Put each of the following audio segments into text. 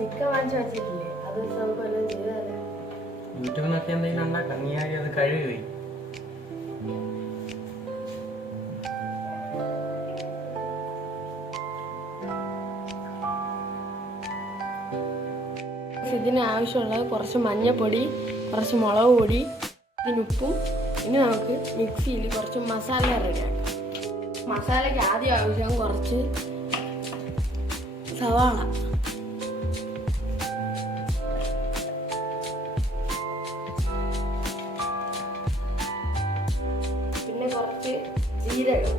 Chicken വാങ്ങിച്ചു വെച്ചിട്ടില്ലേ, അത് നമുക്ക് വല്ലതും ചെയ്താലേ. യൂട്യൂബിൽ നോക്കി എന്തെങ്കിലും ഉണ്ടാക്കാം. നീ ആദ്യം അത് കഴുകി. ഇതിന് ആവശ്യമുള്ളത് കുറച്ച് മഞ്ഞൾപ്പൊടി, കുറച്ച് മുളക് പൊടി, ഉപ്പും. ഇനി നമുക്ക് മിക്സിയിൽ കുറച്ച് മസാല റെഡിയാക്കാം. മസാലയ്ക്ക് ആദ്യം ആവശ്യം കുറച്ച് സവാള, പിന്നെ കുറച്ച് ജീരകം,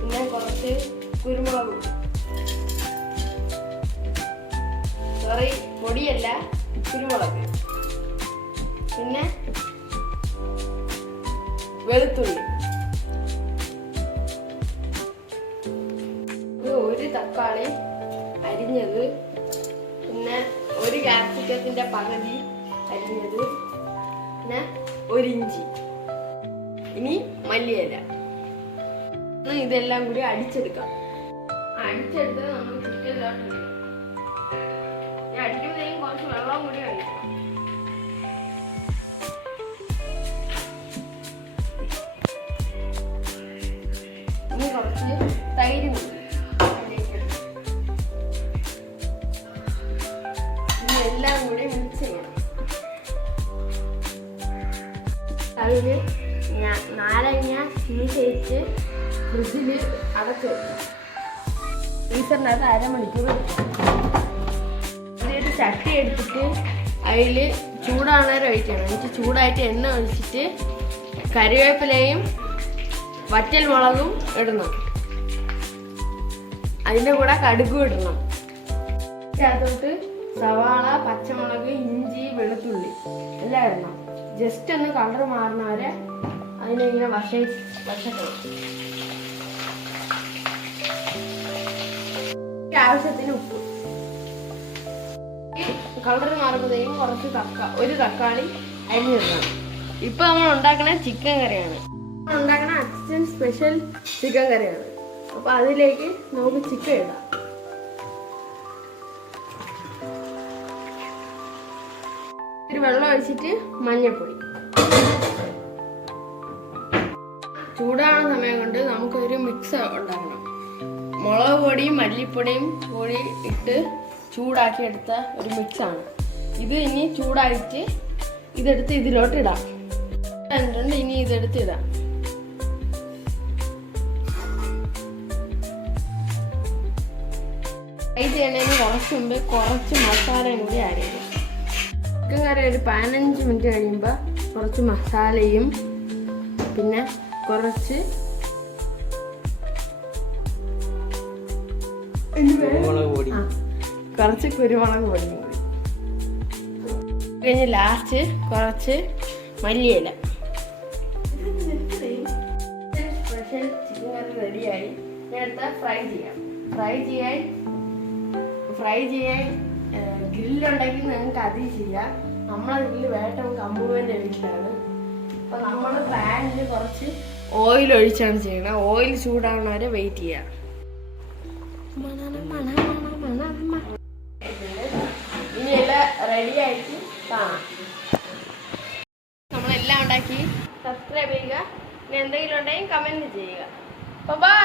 പിന്നെ കുറച്ച് കുരുമുളക്, സോറി പൊടിയല്ല കുരുമുളക്, പിന്നെ വെളുത്തുള്ളി, ഒരു തക്കാളി അരിഞ്ഞത്, പിന്നെ ഒരു ക്യാപ്സിക്കത്തിന്റെ പകുതി അരിഞ്ഞത്, പിന്നെ ഒരു ഇഞ്ചി, ഇനി മല്ലിയില. ഇതെല്ലാം കൂടി അടിച്ചെടുക്കാം. അടിച്ചെടുത്ത് നമ്മൾ ചിക്കനിലോട്ട് അടിക്കുമ്പോഴത്തേക്കും കുറച്ച് വെള്ളം കൂടി ഒഴിക്കണം. ഇനി കുറച്ച് തൈര് കൂടി ഇനി എല്ലാം കൂടി മിക്സ് ചെയ്യണം. അതിൽ നാരങ്ങ ചീസയിച്ച് ഫ്രിഡ്ജിൽ അടച്ചു വെക്കണം. ഫ്രീസറിനകത്ത് അരമണിക്കൂർ വെക്കണം. അതിലൊരു ചട്ടി എടുത്തിട്ട് അതിൽ ചൂടാണേരം ഒഴിക്കണം. എന്നിട്ട് ചൂടായിട്ട് എണ്ണ ഒഴിച്ചിട്ട് കറിവേപ്പിലയും വറ്റൽ മുളകും ഇടണം. അതിൻ്റെ കൂടെ കടുകും ഇടണം. അതിനകത്തോട്ട് സവാള, പച്ചമുളക്, ഇഞ്ചി, വെളുത്തുള്ളി എല്ലാം ഇടണം. ജസ്റ്റ് ഒന്ന് കളർ മാറുന്നവരെ അതിനിങ്ങനെ വശക്കണം. ആവശ്യത്തിന് ഉപ്പ്. കളർ മാറുമ്പോഴത്തേക്കും കുറച്ച് ഒരു തക്കാളി അരിഞ്ഞിടണം. ഇപ്പൊ നമ്മൾ ഉണ്ടാക്കുന്ന ചിക്കൻ കറിയാണ്. ഉണ്ടാക്കുന്ന അച്ഛൻ സ്പെഷ്യൽ ചിക്കൻ കറിയാണ്. അപ്പൊ അതിലേക്ക് നമുക്ക് ചിക്കൻ ഇടാം. ഒരു വെള്ളം ഒഴിച്ചിട്ട് മഞ്ഞൾപ്പൊടി. ചൂടാവുന്ന സമയം കൊണ്ട് നമുക്കൊരു മിക്സ് ഉണ്ടാക്കണം. മുളക് പൊടിയും മല്ലിപ്പൊടിയും കൂടി ഇട്ട് ചൂടാക്കി എടുത്ത ഒരു മിക്സാണ് ഇത്. ഇനി ചൂടായിട്ട് ഇതെടുത്ത് ഇതിലോട്ട് ഇടാം. ഇനി ഇതെടുത്ത് ഇടാം. ഫ്രൈ ചെയ്യണതിന് കുറച്ച് മുമ്പ് കുറച്ച് മസാലയും കൂടി ആഡ് ചെയ്യും. ചിക്കൻ കറി ഒരു 15 മിനിറ്റ് കഴിയുമ്പോൾ കുറച്ച് മസാലയും പിന്നെ കുറച്ച് കുരുമുളക് പൊടിയും കൂടി കഴിഞ്ഞ് ലാസ്റ്റ് കുറച്ച് മല്ലിയില. സ്പെഷ്യൽ ചിക്കൻ കറി റെഡിയായി. നേരത്തെ ഫ്രൈ ചെയ്യാൻ ഗ്രില്ലുണ്ടെങ്കിൽ നിങ്ങൾക്ക് അതിൽ ചെയ്യാം. നമ്മളെ ഗ്രില്ല് വേട്ടം കമ്പുവിൻ്റെ വീട്ടിലാണ്. അപ്പം നമ്മൾ പാനിൽ കുറച്ച് ഓയിൽ ഒഴിച്ചാണ് ചെയ്യണം. ഓയിൽ ചൂടാവുന്ന വരെ വെയിറ്റ് ചെയ്യാം. ഇനി എല്ലാം റെഡി ആയിട്ട് കാണാം. നമ്മളെല്ലാം ഉണ്ടാക്കി സബ്സ്ക്രൈബ് ചെയ്യുക. ഇനി എന്തെങ്കിലും ഉണ്ടെങ്കിൽ കമൻറ്റ് ചെയ്യുക. ബൈ.